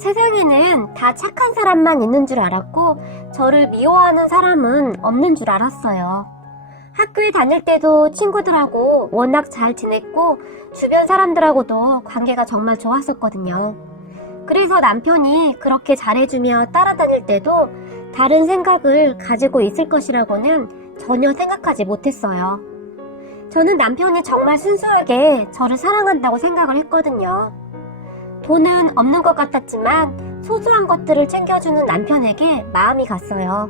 세상에는 다 착한 사람만 있는 줄 알았고 저를 미워하는 사람은 없는 줄 알았어요. 학교에 다닐 때도 친구들하고 워낙 잘 지냈고 주변 사람들하고도 관계가 정말 좋았었거든요. 그래서 남편이 그렇게 잘해주며 따라다닐 때도 다른 생각을 가지고 있을 것이라고는 전혀 생각하지 못했어요. 저는 남편이 정말 순수하게 저를 사랑한다고 생각을 했거든요. 돈은 없는 것 같았지만 소소한 것들을 챙겨주는 남편에게 마음이 갔어요.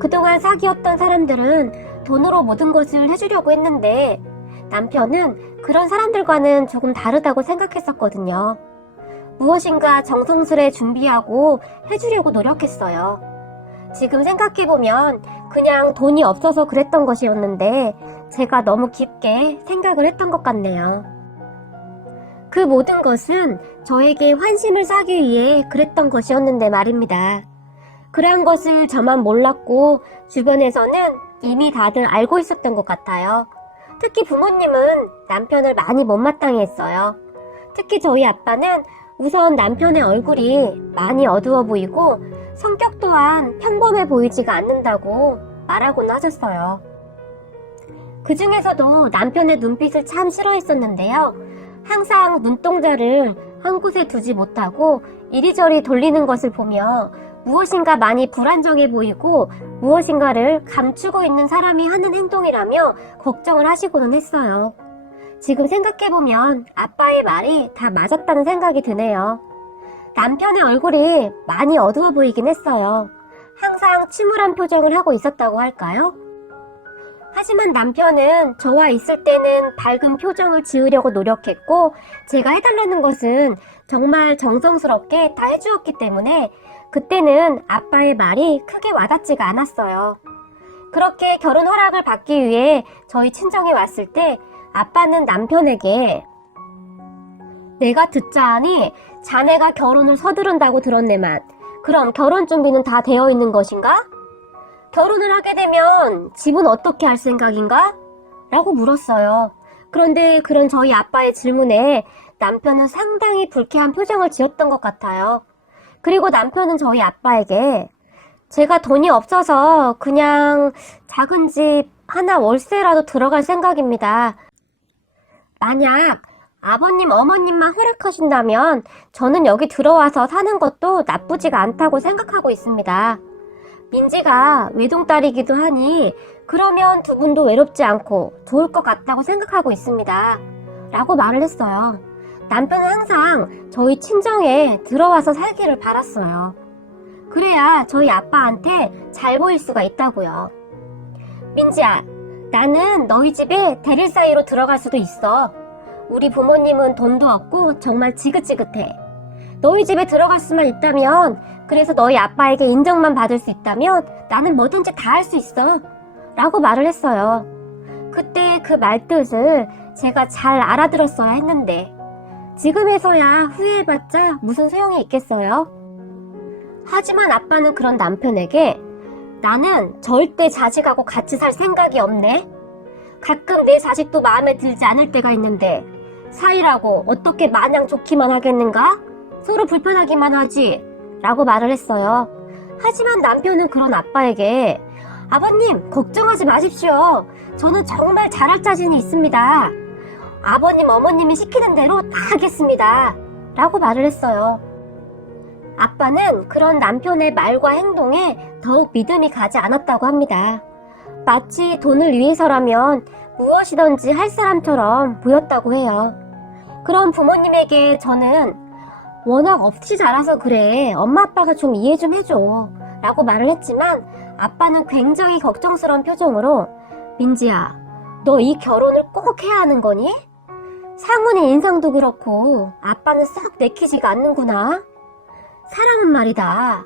그동안 사귀었던 사람들은 돈으로 모든 것을 해주려고 했는데 남편은 그런 사람들과는 조금 다르다고 생각했었거든요. 무엇인가 정성스레 준비하고 해주려고 노력했어요. 지금 생각해보면 그냥 돈이 없어서 그랬던 것이었는데 제가 너무 깊게 생각을 했던 것 같네요. 그 모든 것은 저에게 환심을 사기 위해 그랬던 것이었는데 말입니다. 그러한 것을 저만 몰랐고 주변에서는 이미 다들 알고 있었던 것 같아요. 특히 부모님은 남편을 많이 못마땅해 했어요. 특히 저희 아빠는 우선 남편의 얼굴이 많이 어두워 보이고 성격 또한 평범해 보이지가 않는다고 말하곤 하셨어요. 그 중에서도 남편의 눈빛을 참 싫어했었는데요. 항상 눈동자를 한 곳에 두지 못하고 이리저리 돌리는 것을 보며 무엇인가 많이 불안정해 보이고 무엇인가를 감추고 있는 사람이 하는 행동이라며 걱정을 하시고는 했어요. 지금 생각해보면 아빠의 말이 다 맞았다는 생각이 드네요. 남편의 얼굴이 많이 어두워 보이긴 했어요. 항상 침울한 표정을 하고 있었다고 할까요? 하지만 남편은 저와 있을 때는 밝은 표정을 지으려고 노력했고 제가 해달라는 것은 정말 정성스럽게 다 해주었기 때문에 그때는 아빠의 말이 크게 와닿지가 않았어요. 그렇게 결혼 허락을 받기 위해 저희 친정에 왔을 때 아빠는 남편에게 내가 듣자 하니 자네가 결혼을 서두른다고 들었네만 그럼 결혼 준비는 다 되어 있는 것인가? 결혼을 하게 되면 집은 어떻게 할 생각인가? 라고 물었어요. 그런데 그런 저희 아빠의 질문에 남편은 상당히 불쾌한 표정을 지었던 것 같아요. 그리고 남편은 저희 아빠에게 제가 돈이 없어서 그냥 작은 집 하나 월세라도 들어갈 생각입니다. 만약 아버님, 어머님만 허락하신다면 저는 여기 들어와서 사는 것도 나쁘지가 않다고 생각하고 있습니다. 민지가 외동딸이기도 하니 그러면 두 분도 외롭지 않고 좋을 것 같다고 생각하고 있습니다. 라고 말을 했어요. 남편은 항상 저희 친정에 들어와서 살기를 바랐어요. 그래야 저희 아빠한테 잘 보일 수가 있다고요. 민지야, 나는 너희 집에 대릴 사이로 들어갈 수도 있어. 우리 부모님은 돈도 없고 정말 지긋지긋해. 너희 집에 들어갈 수만 있다면, 그래서 너희 아빠에게 인정만 받을 수 있다면 나는 뭐든지 다 할 수 있어. 라고 말을 했어요. 그때 그 말뜻을 제가 잘 알아들었어야 했는데 지금에서야 후회해봤자 무슨 소용이 있겠어요? 하지만 아빠는 그런 남편에게 나는 절대 자식하고 같이 살 생각이 없네. 가끔 내 자식도 마음에 들지 않을 때가 있는데 사이라고 어떻게 마냥 좋기만 하겠는가? 서로 불편하기만 하지. 라고 말을 했어요. 하지만 남편은 그런 아빠에게 아버님 걱정하지 마십시오. 저는 정말 잘할 자신이 있습니다. 아버님 어머님이 시키는 대로 다 하겠습니다. 라고 말을 했어요. 아빠는 그런 남편의 말과 행동에 더욱 믿음이 가지 않았다고 합니다. 마치 돈을 위해서라면 무엇이든지 할 사람처럼 보였다고 해요. 그런 부모님에게 저는 워낙 없이 자라서 그래. 엄마 아빠가 좀 이해 좀 해줘. 라고 말을 했지만 아빠는 굉장히 걱정스러운 표정으로 민지야, 너 이 결혼을 꼭 해야 하는 거니? 상훈이 인상도 그렇고 아빠는 싹 내키지가 않는구나. 사람은 말이다.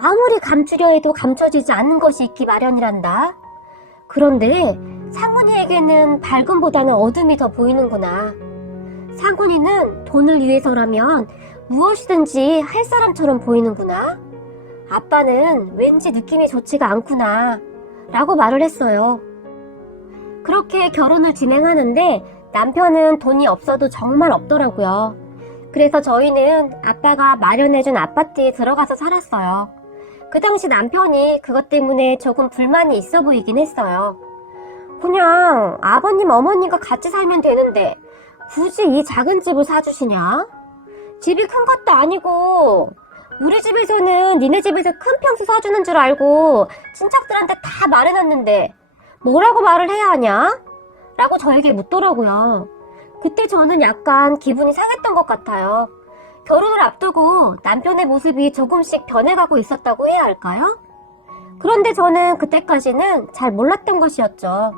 아무리 감추려 해도 감춰지지 않는 것이 있기 마련이란다. 그런데 상훈이에게는 밝음보다는 어둠이 더 보이는구나. 상훈이는 돈을 위해서라면 무엇이든지 할 사람처럼 보이는구나. 아빠는 왠지 느낌이 좋지가 않구나. 라고 말을 했어요. 그렇게 결혼을 진행하는데 남편은 돈이 없어도 정말 없더라고요. 그래서 저희는 아빠가 마련해준 아파트에 들어가서 살았어요. 그 당시 남편이 그것 때문에 조금 불만이 있어 보이긴 했어요. 그냥 아버님 어머니가 같이 살면 되는데 굳이 이 작은 집을 사주시냐? 집이 큰 것도 아니고 우리 집에서는 니네 집에서 큰 평수 사주는 줄 알고 친척들한테 다 말해놨는데 뭐라고 말을 해야 하냐? 라고 저에게 묻더라고요. 그때 저는 약간 기분이 상했던 것 같아요. 결혼을 앞두고 남편의 모습이 조금씩 변해가고 있었다고 해야 할까요? 그런데 저는 그때까지는 잘 몰랐던 것이었죠.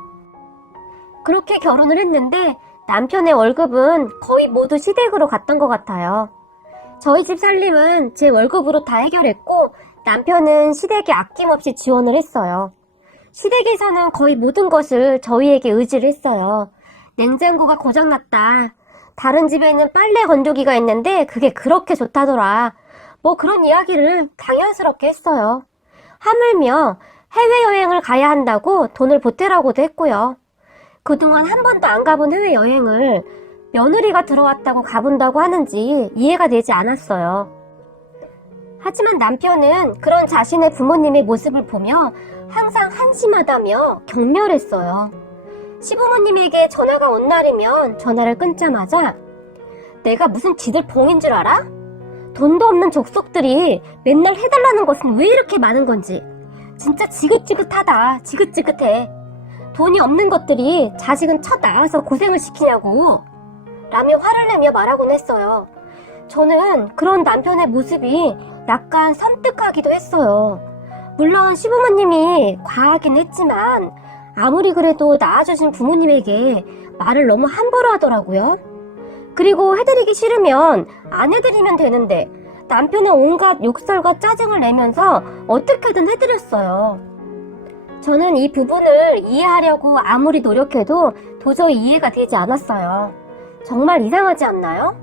그렇게 결혼을 했는데 남편의 월급은 거의 모두 시댁으로 갔던 것 같아요. 저희 집 살림은 제 월급으로 다 해결했고 남편은 시댁에 아낌없이 지원을 했어요. 시댁에서는 거의 모든 것을 저희에게 의지를 했어요. 냉장고가 고장났다. 다른 집에는 빨래 건조기가 있는데 그게 그렇게 좋다더라. 뭐 그런 이야기를 당연스럽게 했어요. 하물며 해외여행을 가야 한다고 돈을 보태라고도 했고요. 그동안 한 번도 안 가본 해외여행을 며느리가 들어왔다고 가본다고 하는지 이해가 되지 않았어요. 하지만 남편은 그런 자신의 부모님의 모습을 보며 항상 한심하다며 경멸했어요. 시부모님에게 전화가 온 날이면 전화를 끊자마자 내가 무슨 지들 봉인 줄 알아? 돈도 없는 족속들이 맨날 해달라는 것은 왜 이렇게 많은 건지 진짜 지긋지긋하다. 지긋지긋해. 돈이 없는 것들이 자식은 첫 낳아서 고생을 시키냐고 라며 화를 내며 말하곤 했어요. 저는 그런 남편의 모습이 약간 섬뜩하기도 했어요. 물론 시부모님이 과하긴 했지만 아무리 그래도 낳아주신 부모님에게 말을 너무 함부로 하더라고요. 그리고 해드리기 싫으면 안 해드리면 되는데 남편은 온갖 욕설과 짜증을 내면서 어떻게든 해드렸어요. 저는 이 부분을 이해하려고 아무리 노력해도 도저히 이해가 되지 않았어요. 정말 이상하지 않나요?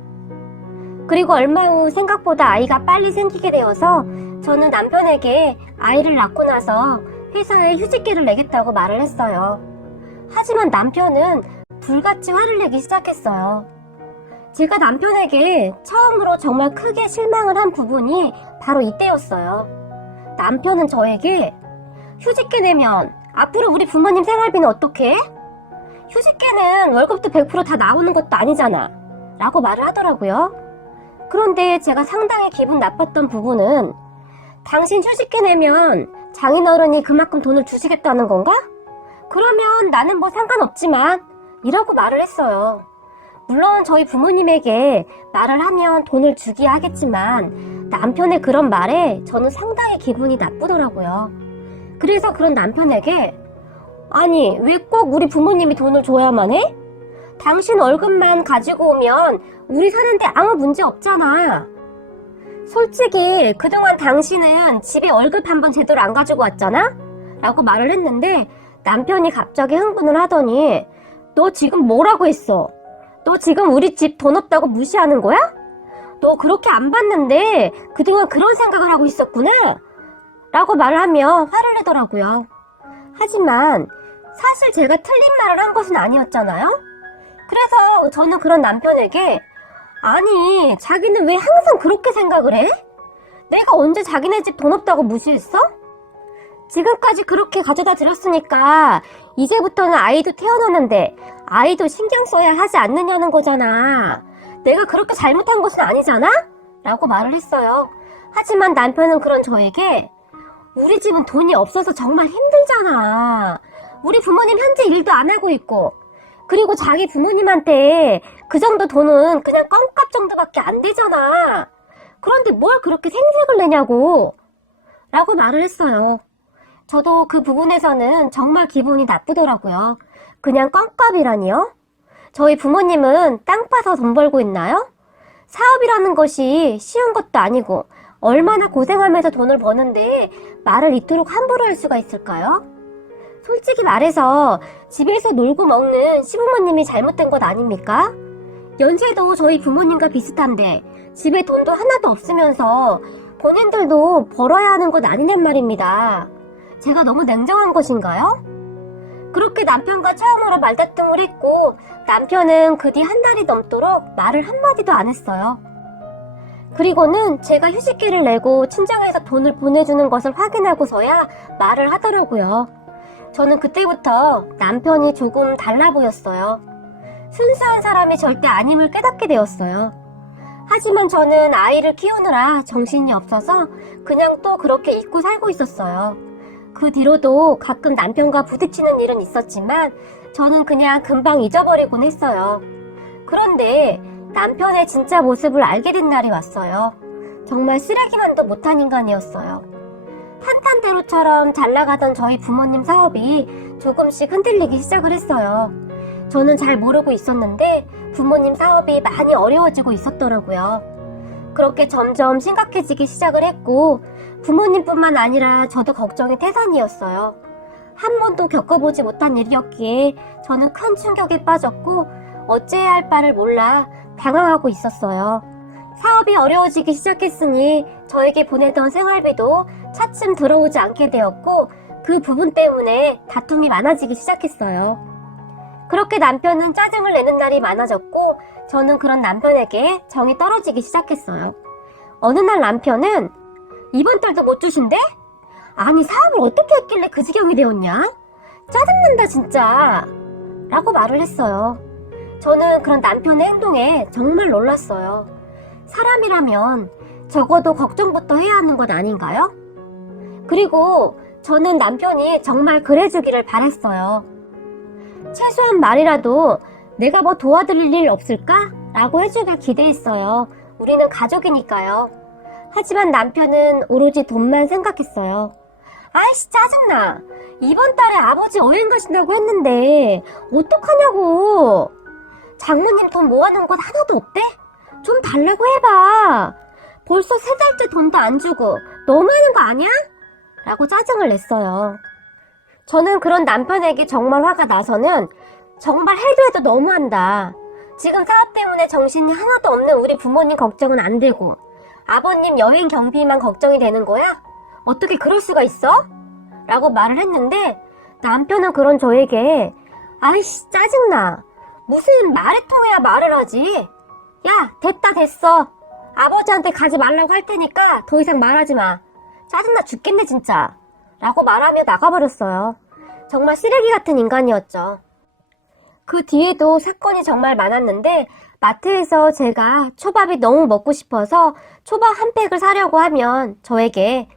그리고 얼마 후 생각보다 아이가 빨리 생기게 되어서 저는 남편에게 아이를 낳고 나서 회사에 휴직계를 내겠다고 말을 했어요. 하지만 남편은 불같이 화를 내기 시작했어요. 제가 남편에게 처음으로 정말 크게 실망을 한 부분이 바로 이때였어요. 남편은 저에게 휴직계 내면 앞으로 우리 부모님 생활비는 어떻게 해? 휴직계는 월급도 100% 다 나오는 것도 아니잖아 라고 말을 하더라고요. 그런데 제가 상당히 기분 나빴던 부분은 당신 휴직계 내면 장인어른이 그만큼 돈을 주시겠다는 건가? 그러면 나는 뭐 상관없지만 이라고 말을 했어요. 물론 저희 부모님에게 말을 하면 돈을 주기야 하겠지만 남편의 그런 말에 저는 상당히 기분이 나쁘더라고요. 그래서 그런 남편에게 아니 왜 꼭 우리 부모님이 돈을 줘야만 해? 당신 월급만 가지고 오면 우리 사는데 아무 문제 없잖아. 솔직히 그동안 당신은 집에 월급 한 번 제대로 안 가지고 왔잖아? 라고 말을 했는데 남편이 갑자기 흥분을 하더니 너 지금 뭐라고 했어? 너 지금 우리 집 돈 없다고 무시하는 거야? 너 그렇게 안 받는데 그동안 그런 생각을 하고 있었구나? 라고 말을 하며 화를 내더라고요. 하지만 사실 제가 틀린 말을 한 것은 아니었잖아요? 그래서 저는 그런 남편에게 아니 자기는 왜 항상 그렇게 생각을 해? 내가 언제 자기네 집 돈 없다고 무시했어? 지금까지 그렇게 가져다 드렸으니까 이제부터는 아이도 태어났는데 아이도 신경 써야 하지 않느냐는 거잖아. 내가 그렇게 잘못한 것은 아니잖아? 라고 말을 했어요. 하지만 남편은 그런 저에게 우리 집은 돈이 없어서 정말 힘들잖아. 우리 부모님 현재 일도 안 하고 있고 그리고 자기 부모님한테 그 정도 돈은 그냥 껌값 정도밖에 안 되잖아. 그런데 뭘 그렇게 생색을 내냐고 라고 말을 했어요. 저도 그 부분에서는 정말 기분이 나쁘더라고요. 그냥 껌값이라니요? 저희 부모님은 땅 파서 돈 벌고 있나요? 사업이라는 것이 쉬운 것도 아니고 얼마나 고생하면서 돈을 버는데 말을 이토록 함부로 할 수가 있을까요? 솔직히 말해서 집에서 놀고 먹는 시부모님이 잘못된 것 아닙니까? 연세도 저희 부모님과 비슷한데 집에 돈도 하나도 없으면서 본인들도 벌어야 하는 것 아니냔 말입니다. 제가 너무 냉정한 것인가요? 그렇게 남편과 처음으로 말다툼을 했고 남편은 그 뒤 한 달이 넘도록 말을 한마디도 안 했어요. 그리고는 제가 휴식기를 내고 친정에서 돈을 보내주는 것을 확인하고서야 말을 하더라고요. 저는 그때부터 남편이 조금 달라 보였어요. 순수한 사람이 절대 아님을 깨닫게 되었어요. 하지만 저는 아이를 키우느라 정신이 없어서 그냥 또 그렇게 잊고 살고 있었어요. 그 뒤로도 가끔 남편과 부딪히는 일은 있었지만 저는 그냥 금방 잊어버리곤 했어요. 그런데 남편의 진짜 모습을 알게 된 날이 왔어요. 정말 쓰레기만도 못한 인간이었어요. 탄탄대로처럼 잘 나가던 저희 부모님 사업이 조금씩 흔들리기 시작을 했어요. 저는 잘 모르고 있었는데 부모님 사업이 많이 어려워지고 있었더라고요. 그렇게 점점 심각해지기 시작을 했고 부모님뿐만 아니라 저도 걱정이 태산이었어요. 한 번도 겪어보지 못한 일이었기에 저는 큰 충격에 빠졌고 어찌해야 할 바를 몰라 당황하고 있었어요. 사업이 어려워지기 시작했으니 저에게 보내던 생활비도 차츰 들어오지 않게 되었고 그 부분 때문에 다툼이 많아지기 시작했어요. 그렇게 남편은 짜증을 내는 날이 많아졌고 저는 그런 남편에게 정이 떨어지기 시작했어요. 어느 날 남편은 이번 달도 못 주신대? 아니 사업을 어떻게 했길래 그 지경이 되었냐? 짜증난다 진짜 라고 말을 했어요. 저는 그런 남편의 행동에 정말 놀랐어요. 사람이라면 적어도 걱정부터 해야 하는 것 아닌가요? 그리고 저는 남편이 정말 그래주기를 바랬어요. 최소한 말이라도 내가 뭐 도와드릴 일 없을까? 라고 해주길 기대했어요. 우리는 가족이니까요. 하지만 남편은 오로지 돈만 생각했어요. 아이씨 짜증나. 이번 달에 아버지 여행 가신다고 했는데 어떡하냐고. 장모님 돈 모아놓은 것 하나도 없대? 좀 달라고 해봐. 벌써 3달째 돈도 안 주고 너무하는 거 아니야? 라고 짜증을 냈어요. 저는 그런 남편에게 정말 화가 나서는 정말 해도 해도 너무한다. 지금 사업 때문에 정신이 하나도 없는 우리 부모님 걱정은 안 되고 아버님 여행 경비만 걱정이 되는 거야? 어떻게 그럴 수가 있어? 라고 말을 했는데 남편은 그런 저에게 아이씨 짜증나. 무슨 말에 통해야 말을 하지? 야 됐다 됐어. 아버지한테 가지 말라고 할 테니까 더 이상 말하지 마. 짜증나 죽겠네 진짜. 라고 말하며 나가버렸어요. 정말 쓰레기 같은 인간이었죠. 그 뒤에도 사건이 정말 많았는데 마트에서 제가 초밥이 너무 먹고 싶어서 초밥 한 팩을 사려고 하면 저에게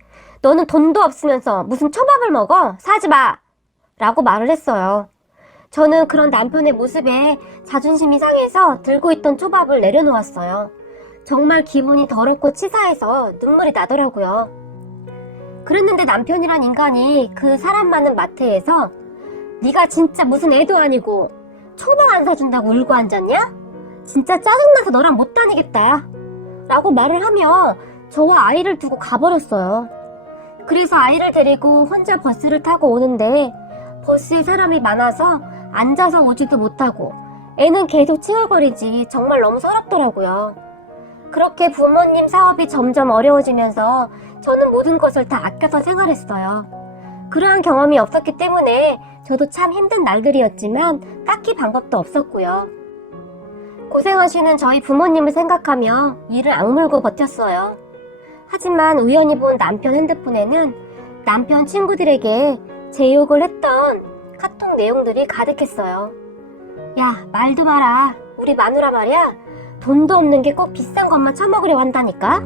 너는 돈도 없으면서 무슨 초밥을 먹어? 사지 마! 라고 말을 했어요. 저는 그런 남편의 모습에 자존심이 상해서 들고 있던 초밥을 내려놓았어요. 정말 기분이 더럽고 치사해서 눈물이 나더라고요. 그랬는데 남편이란 인간이 그 사람 많은 마트에서 네가 진짜 무슨 애도 아니고 초밥 안 사준다고 울고 앉았냐? 진짜 짜증나서 너랑 못 다니겠다 라고 말을 하며 저와 아이를 두고 가버렸어요. 그래서 아이를 데리고 혼자 버스를 타고 오는데 버스에 사람이 많아서 앉아서 오지도 못하고 애는 계속 칭얼거리지 정말 너무 서럽더라고요. 그렇게 부모님 사업이 점점 어려워지면서 저는 모든 것을 다 아껴서 생활했어요. 그러한 경험이 없었기 때문에 저도 참 힘든 날들이었지만 딱히 방법도 없었고요. 고생하시는 저희 부모님을 생각하며 이를 악물고 버텼어요. 하지만 우연히 본 남편 핸드폰에는 남편 친구들에게 제 욕을 했던 카톡 내용들이 가득했어요. 야 말도 마라. 우리 마누라 말이야. 돈도 없는 게 꼭 비싼 것만 처먹으려 한다니까.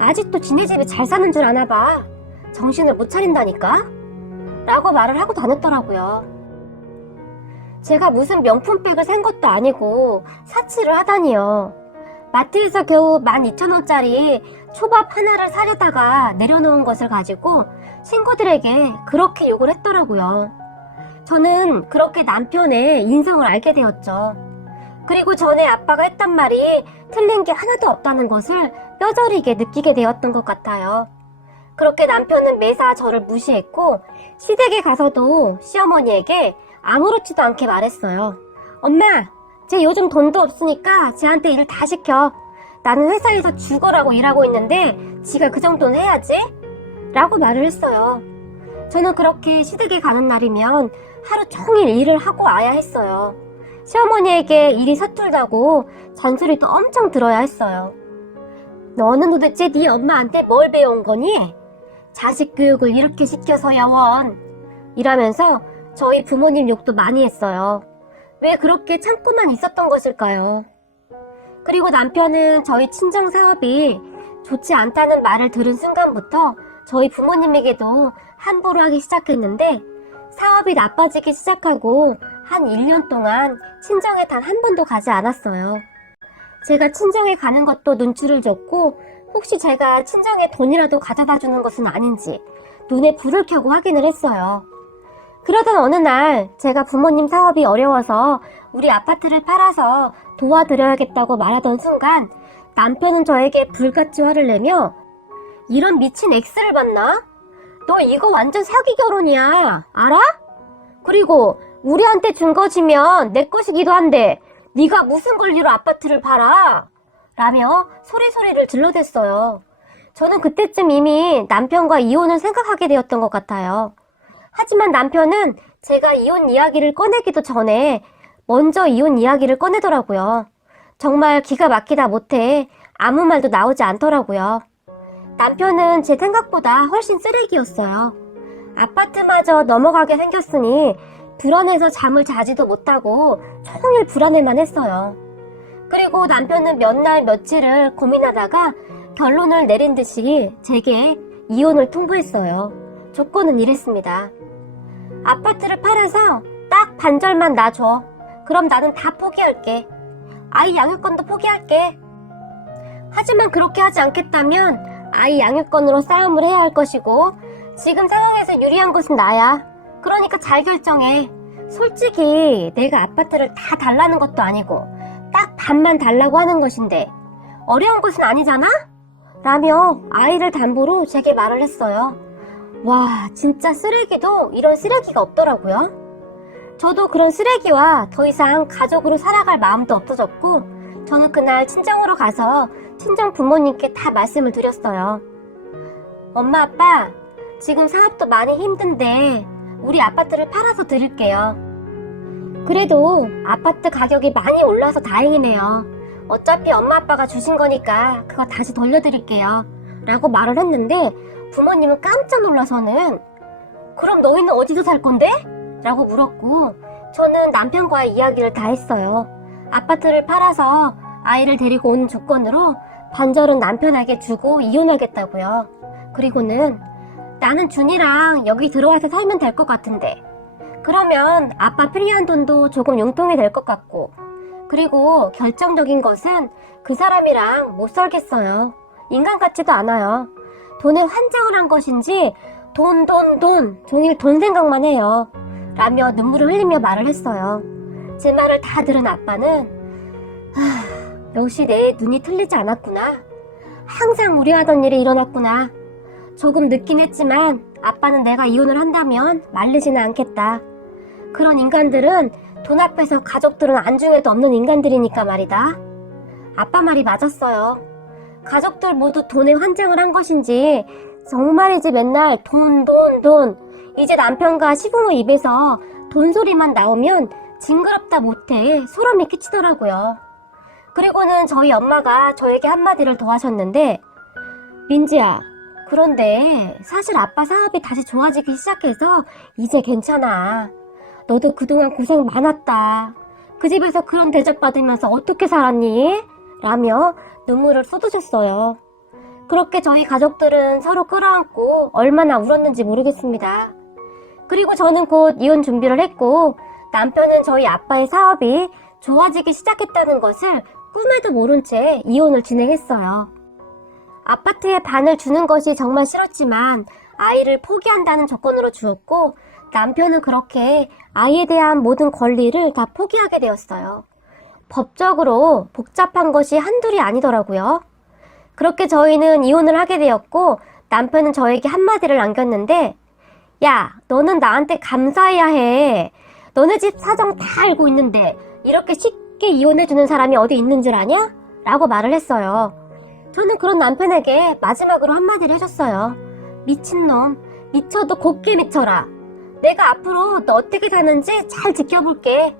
아직도 지네 집에 잘 사는 줄 아나 봐. 정신을 못 차린다니까. 라고 말을 하고 다녔더라고요. 제가 무슨 명품백을 산 것도 아니고 사치를 하다니요. 마트에서 겨우 12,000원짜리 초밥 하나를 사려다가 내려놓은 것을 가지고 친구들에게 그렇게 욕을 했더라고요. 저는 그렇게 남편의 인성을 알게 되었죠. 그리고 전에 아빠가 했던 말이 틀린 게 하나도 없다는 것을 뼈저리게 느끼게 되었던 것 같아요. 그렇게 남편은 매사 저를 무시했고 시댁에 가서도 시어머니에게 아무렇지도 않게 말했어요. 엄마, 쟤 요즘 돈도 없으니까 쟤한테 일을 다 시켜. 나는 회사에서 죽어라고 일하고 있는데 지가 그 정도는 해야지? 라고 말을 했어요. 저는 그렇게 시댁에 가는 날이면 하루 종일 일을 하고 와야 했어요. 시어머니에게 일이 서툴다고 잔소리도 엄청 들어야 했어요. 너는 도대체 네 엄마한테 뭘 배운 거니? 자식 교육을 이렇게 시켜서야 원. 이라면서 저희 부모님 욕도 많이 했어요. 왜 그렇게 참고만 있었던 것일까요? 그리고 남편은 저희 친정 사업이 좋지 않다는 말을 들은 순간부터 저희 부모님에게도 함부로 하기 시작했는데 사업이 나빠지기 시작하고 한 1년 동안 친정에 단 한 번도 가지 않았어요. 제가 친정에 가는 것도 눈치를 줬고 혹시 제가 친정에 돈이라도 가져다 주는 것은 아닌지 눈에 불을 켜고 확인을 했어요. 그러던 어느 날 제가 부모님 사업이 어려워서 우리 아파트를 팔아서 도와드려야겠다고 말하던 순간 남편은 저에게 불같이 화를 내며 이런 미친 X를 봤나? 너 이거 완전 사기 결혼이야. 알아? 그리고 우리한테 준 것이면 내 것이기도 한데 네가 무슨 권리로 아파트를 팔아? 라며 소리소리를 질러댔어요. 저는 그때쯤 이미 남편과 이혼을 생각하게 되었던 것 같아요. 하지만 남편은 제가 이혼 이야기를 꺼내기도 전에 먼저 이혼 이야기를 꺼내더라고요. 정말 기가 막히다 못해 아무 말도 나오지 않더라고요. 남편은 제 생각보다 훨씬 쓰레기였어요. 아파트마저 넘어가게 생겼으니 불안해서 잠을 자지도 못하고 종일 불안해만 했어요. 그리고 남편은 몇 날 며칠을 고민하다가 결론을 내린 듯이 제게 이혼을 통보했어요. 조건은 이랬습니다. 아파트를 팔아서 딱 반절만 놔줘. 그럼 나는 다 포기할게. 아이 양육권도 포기할게. 하지만 그렇게 하지 않겠다면 아이 양육권으로 싸움을 해야 할 것이고 지금 상황에서 유리한 것은 나야. 그러니까 잘 결정해. 솔직히 내가 아파트를 다 달라는 것도 아니고 딱 반만 달라고 하는 것인데 어려운 것은 아니잖아? 라며 아이를 담보로 제게 말을 했어요. 와, 진짜 쓰레기도 이런 쓰레기가 없더라고요. 저도 그런 쓰레기와 더 이상 가족으로 살아갈 마음도 없어졌고 저는 그날 친정으로 가서 친정 부모님께 다 말씀을 드렸어요. 엄마, 아빠, 지금 사업도 많이 힘든데 우리 아파트를 팔아서 드릴게요. 그래도 아파트 가격이 많이 올라서 다행이네요. 어차피 엄마 아빠가 주신 거니까 그거 다시 돌려드릴게요. 라고 말을 했는데 부모님은 깜짝 놀라서는 그럼 너희는 어디서 살 건데? 라고 물었고 저는 남편과의 이야기를 다 했어요. 아파트를 팔아서 아이를 데리고 오는 조건으로 반절은 남편에게 주고 이혼하겠다고요. 그리고는 나는 준이랑 여기 들어와서 살면 될 것 같은데 그러면 아빠 필요한 돈도 조금 융통이 될 것 같고 그리고 결정적인 것은 그 사람이랑 못 살겠어요. 인간 같지도 않아요. 돈에 환장을 한 것인지 돈 종일 돈 생각만 해요. 라며 눈물을 흘리며 말을 했어요. 제 말을 다 들은 아빠는 역시 내 눈이 틀리지 않았구나. 항상 우려하던 일이 일어났구나. 조금 늦긴 했지만 아빠는 내가 이혼을 한다면 말리지는 않겠다. 그런 인간들은 돈 앞에서 가족들은 안중에도 없는 인간들이니까 말이다. 아빠 말이 맞았어요. 가족들 모두 돈에 환장을 한 것인지 정말이지 맨날 돈. 이제 남편과 시부모 입에서 돈 소리만 나오면 징그럽다 못해 소름이 끼치더라고요. 그리고는 저희 엄마가 저에게 한마디를 더 하셨는데 민지야, 그런데 사실 아빠 사업이 다시 좋아지기 시작해서 이제 괜찮아. 너도 그동안 고생 많았다. 그 집에서 그런 대접받으면서 어떻게 살았니? 라며 눈물을 쏟으셨어요. 그렇게 저희 가족들은 서로 끌어안고 얼마나 울었는지 모르겠습니다. 그리고 저는 곧 이혼 준비를 했고 남편은 저희 아빠의 사업이 좋아지기 시작했다는 것을 꿈에도 모른 채 이혼을 진행했어요. 아파트의 반을 주는 것이 정말 싫었지만 아이를 포기한다는 조건으로 주었고 남편은 그렇게 아이에 대한 모든 권리를 다 포기하게 되었어요. 법적으로 복잡한 것이 한둘이 아니더라고요. 그렇게 저희는 이혼을 하게 되었고 남편은 저에게 한마디를 남겼는데 야, 너는 나한테 감사해야 해. 너네 집 사정 다 알고 있는데 이렇게 쉽게 이혼해주는 사람이 어디 있는 줄 아냐? 라고 말을 했어요. 저는 그런 남편에게 마지막으로 한마디를 해줬어요. 미친놈, 미쳐도 곱게 미쳐라. 내가 앞으로 너 어떻게 사는지 잘 지켜볼게.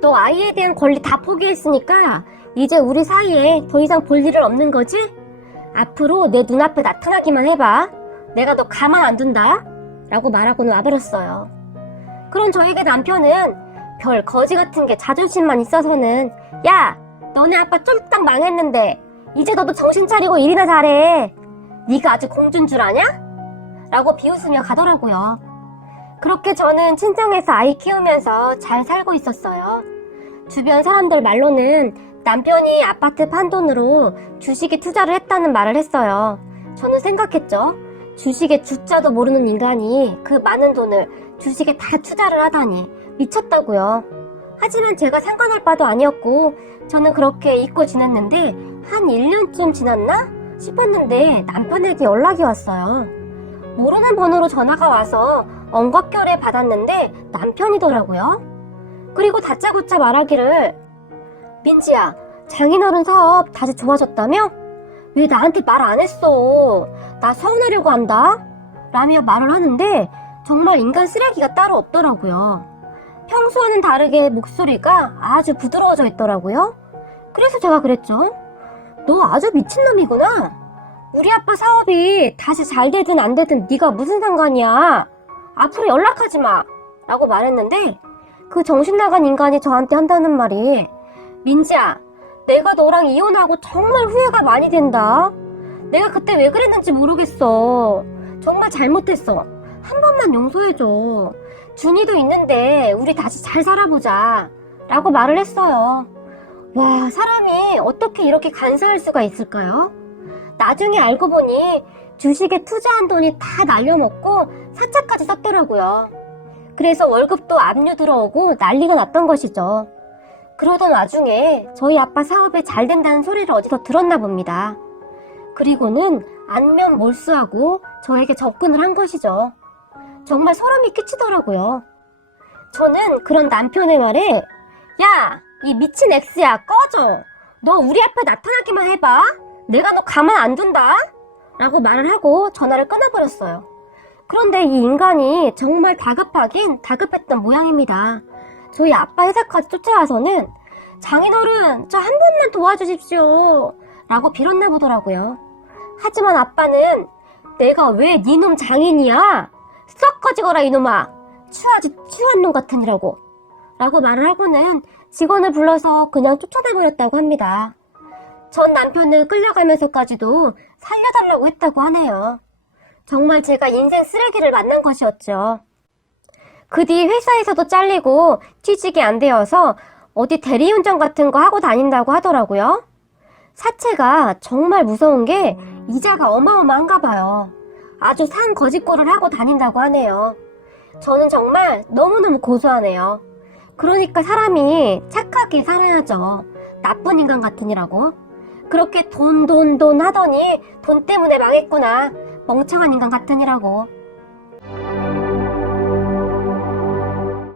너 아이에 대한 권리 다 포기했으니까 이제 우리 사이에 더 이상 볼 일은 없는 거지? 앞으로 내 눈앞에 나타나기만 해봐. 내가 너 가만 안 둔다. 라고 말하고는 와버렸어요. 그런 저에게 남편은 별 거지 같은 게 자존심만 있어서는 야, 너네 아빠 쫄딱 망했는데 이제 너도 정신 차리고 일이나 잘해. 네가 아주 공주인 줄 아냐? 라고 비웃으며 가더라고요. 그렇게 저는 친정에서 아이 키우면서 잘 살고 있었어요. 주변 사람들 말로는 남편이 아파트 판돈으로 주식에 투자를 했다는 말을 했어요. 저는 생각했죠. 주식의 주자도 모르는 인간이 그 많은 돈을 주식에 다 투자를 하다니 미쳤다고요. 하지만 제가 상관할 바도 아니었고 저는 그렇게 잊고 지냈는데 한 1년쯤 지났나 싶었는데 남편에게 연락이 왔어요. 모르는 번호로 전화가 와서 엉겁결에 받았는데 남편이더라고요. 그리고 다짜고짜 말하기를 민지야, 장인어른 사업 다시 좋아졌다며? 왜 나한테 말 안 했어? 나 서운하려고 한다? 라며 말을 하는데 정말 인간 쓰레기가 따로 없더라고요. 평소와는 다르게 목소리가 아주 부드러워져 있더라고요. 그래서 제가 그랬죠. 너 아주 미친놈이구나. 우리 아빠 사업이 다시 잘 되든 안 되든 네가 무슨 상관이야. 앞으로 연락하지 마. 라고 말했는데 그 정신나간 인간이 저한테 한다는 말이 민지야, 내가 너랑 이혼하고 정말 후회가 많이 된다. 내가 그때 왜 그랬는지 모르겠어. 정말 잘못했어. 한 번만 용서해줘. 준이도 있는데 우리 다시 잘 살아보자. 라고 말을 했어요. 와, 사람이 어떻게 이렇게 간사할 수가 있을까요? 나중에 알고 보니 주식에 투자한 돈이 다 날려먹고 사차까지 썼더라고요. 그래서 월급도 압류 들어오고 난리가 났던 것이죠. 그러던 와중에 저희 아빠 사업에 잘 된다는 소리를 어디서 들었나 봅니다. 그리고는 안면 몰수하고 저에게 접근을 한 것이죠. 정말 소름이 끼치더라고요. 저는 그런 남편의 말에 야, 이 미친 X야, 꺼져. 너 우리 앞에 나타나기만 해봐. 내가 너 가만 안 둔다. 라고 말을 하고 전화를 끊어버렸어요. 그런데 이 인간이 정말 다급하긴 다급했던 모양입니다. 저희 아빠 회사까지 쫓아와서는 장인어른, 저 한 번만 도와주십시오. 라고 빌었나 보더라고요. 하지만 아빠는 내가 왜 니놈 장인이야? 썩 꺼지거라 이놈아. 추하지 추한 놈 같으니라고. 라고 말을 하고는 직원을 불러서 그냥 쫓아내버렸다고 합니다. 전 남편을 끌려가면서까지도 살려달라고 했다고 하네요. 정말 제가 인생 쓰레기를 만난 것이었죠. 그 뒤 회사에서도 잘리고 취직이 안 되어서 어디 대리운전 같은 거 하고 다닌다고 하더라고요. 사채가 정말 무서운 게 이자가 어마어마한가 봐요. 아주 산 거짓골을 하고 다닌다고 하네요. 저는 정말 너무너무 고소하네요. 그러니까 사람이 착하게 살아야죠. 나쁜 인간 같으니라고. 그렇게 돈 하더니 돈 때문에 망했구나. 멍청한 인간 같으니라고.